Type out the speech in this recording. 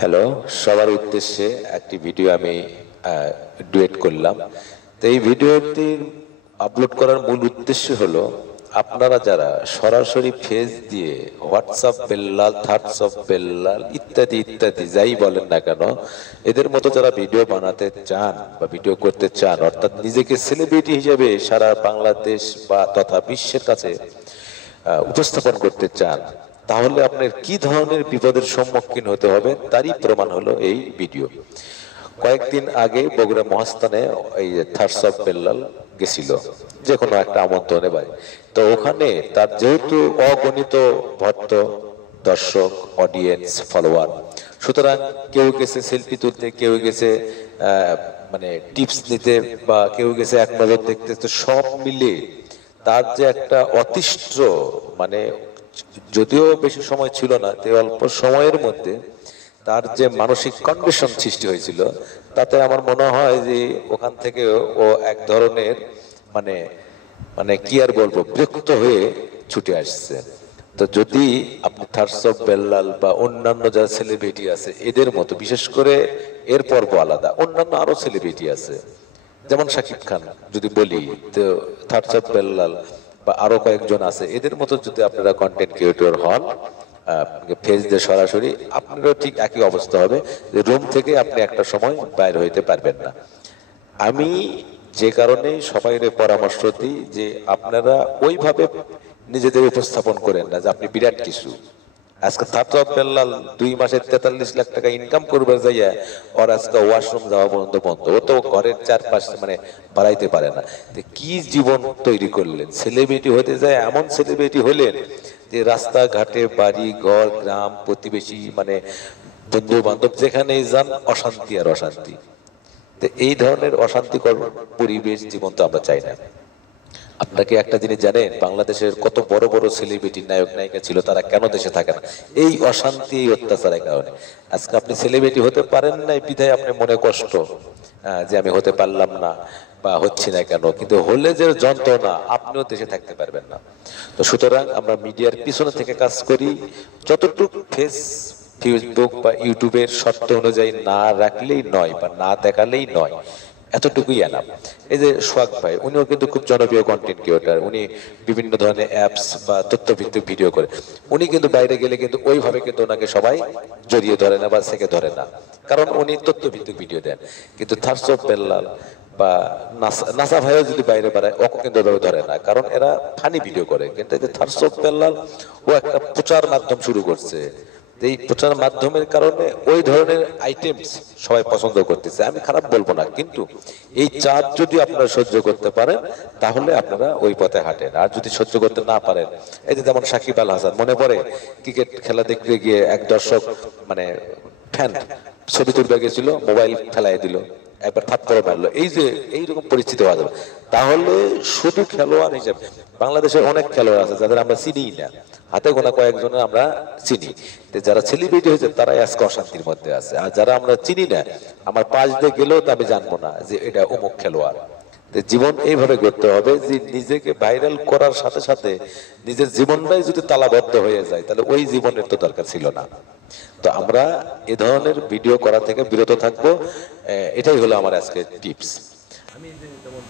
Hello, সবার উদ্দেশ্যে একটি ভিডিও আমি ডুয়েট করলাম। তো এই ভিডিওটি আপলোড করার মূল উদ্দেশ্য হলো আপনারা যারা সরাসরি ফেস দিয়ে হোয়াটসঅ্যাপ বেল্লাল, থাটসঅ্যাপ বেল্লাল ইত্যাদি ইত্যাদি যাই বলেন না কেন, এদের মতো যারা ভিডিও বানাতে চান বা ভিডিও করতে চান, অর্থাৎ নিজেকে সেলিব্রিটি হিসেবে সারা বাংলাদেশ বা তথা বিশ্বের কাছে উপস্থাপন করতে চান, তাহলে আপনার কি ধরনের বিপদের সম্মুখীন হতে হবে তারই প্রমাণ হলো এই ভিডিও। কয়েকদিন আগে বগুড়া মহাস্থানে এই থাটসঅ্যাপ বেল্লাল গেছিল যে কোনো একটা আমন্ত্রণে বাড়ি। তো ওখানে তার যেহেতু অগণিত ভক্ত, দর্শক, অডিয়েন্স, ফলোয়ার, সুতরাং কেউ গেছে সেলফি তুলতে, কেউ গেছে মানে টিপস নিতে, বা কেউ গেছে এক নজর দেখতে। তো সব মিলে তার যে একটা অতিষ্ঠ, মানে যদিও বেশি সময় ছিল না, তে অল্প সময়ের মধ্যে তার যে মানসিক কন্ডিশন সৃষ্টি হয়েছিল, তাতে আমার মনে হয় যে ওখান থেকে ও এক ধরনের মানে মানে কি আর বলবো, বিরক্ত হয়ে ছুটে আসছে। তো যদি আপনি থাটসঅ্যাপ বেল্লাল বা অন্যান্য যারা সেলিব্রিটি আছে এদের মতো, বিশেষ করে এর পর্ব আলাদা, অন্যান্য আরো সেলিব্রিটি আছে যেমন শাকিব খান যদি বলি, তো থাটসঅ্যাপ বেল্লাল বা আরো কয়েকজন আছে, এদের মতো যদি আপনারা কন্টেন্ট ক্রিয়েটর হন ফেস দিয়ে সরাসরি, আপনারও ঠিক একই অবস্থা হবে যে রুম থেকে আপনি একটা সময় বাইর হইতে পারবেন না। আমি যে কারণে সবাইকে পরামর্শ দিই যে আপনারা ওইভাবে নিজেদের উপস্থাপন করেন না যে আপনি বিরাট কিছু। আজকে থাটসঅ্যাপ বেল্লাল 2 মাসে 43 লাখ টাকা ইনকাম করবে যাইয়া, ওর আজকে ওয়াশরুম যাওয়া পর্যন্ত বন্ধ। ও তো ঘরের চারপাশ মানে বাড়াইতে পারে না। কি জীবন তৈরি করলেন, সেলিব্রিটি হতে যায় এমন সেলিব্রিটি হলেন যে রাস্তাঘাটে, বাড়ি ঘর, গ্রাম, প্রতিবেশী, মানে বন্ধু বান্ধব যেখানেই যান অশান্তি আর অশান্তি। তো এই ধরনের অশান্তিকর পরিবেশ জীবন তো আমরা চাই না। আপনাকে একটা জিনিস জানেন, বাংলাদেশের কত বড় বড় সেলিব্রিটি, নায়ক নায়িকা ছিল, তারা কেন দেশে থাকে না? এই অশান্তি, এই অত্যাচারের কারণে। আজকে আপনি সেলিব্রিটি হতে পারেন নাই বিধায় আপনি মনে কষ্ট যে আমি হতে পারলাম না বা হচ্ছি না কেন, কিন্তু হলে যে যন্ত্রণা, আপনিও দেশে থাকতে পারবেন না। তো সুতরাং আমরা মিডিয়ার পিছনে থেকে কাজ করি, যতটুকু ফেসবুক বা ইউটিউবের শর্ত অনুযায়ী না রাখলেই নয় বা না দেখালেই নয়, এতটুকুই এনাফ। এই যে সোহাগ ভাই, উনিও কিন্তু খুব জনপ্রিয় কন্টেন্ট ক্রিয়েটর, উনি বিভিন্ন ধরনের অ্যাপস বা তথ্যভিত্তিক ভিডিও করে। উনি কিন্তু বাইরে গেলে কিন্তু ওইভাবে কিন্তু ওনাকে সবাই জড়িয়ে ধরে না বা সেকে ধরে না, কারণ উনি তথ্যভিত্তিক ভিডিও দেন। কিন্তু থাটসঅ্যাপ বেল্লাল বা নাসা ভাইও যদি বাইরে বেড়ায়, ওকে কিন্তু ওভাবে ধরে না, কারণ এরা ফানি ভিডিও করে। কিন্তু এই যে থাটসঅ্যাপ বেল্লাল, ও একটা প্রচার মাধ্যম শুরু করছে। এই প্রচার মাধ্যমের কারণে ওই ধরনের আইটেমস সবাই পছন্দ করতেছে। আমি খারাপ বলবো না, কিন্তু এই চাপ যদি আপনারা সহ্য করতে পারেন তাহলে আপনারা ওই পথে হাঁটেন। আর যদি সহ্য করতে না পারেন, এই যে যেমন সাকিব আল হাসান, মনে পড়ে ক্রিকেট খেলা দেখতে গিয়ে এক দর্শক মানে ফ্যান ছবি তুলতে গেছিল, মোবাইল ফেলাই দিল, একবার থাপ্পড় মারলো। এই যে এইরকম পরিস্থিতি হওয়া যাবে, তাহলে শুধু খেলোয়াড় হিসেবে বাংলাদেশের অনেক খেলোয়াড় আছে যাদের আমরা চিনি না, হাতে গোনা কয়েকজনের আমরা চিনি। যারা সেলিব্রিটি হয়েছে তারাই আজকে অশান্তির মধ্যে আছে। আর যারা আমরা চিনি না, আমার পাশ দিয়ে গেলেও তো আমি জানবো না যে এটা অমুক খেলোয়াড়। জীবন এইভাবে করতে হবে যে নিজেকে ভাইরাল করার সাথে সাথে নিজের জীবনটাই যদি তালাবদ্ধ হয়ে যায়, তাহলে ওই জীবনের তো দরকার ছিল না। তো আমরা এ ধরনের ভিডিও করা থেকে বিরত থাকবো, এটাই হলো আমার আজকে টিপস। আমি যেমন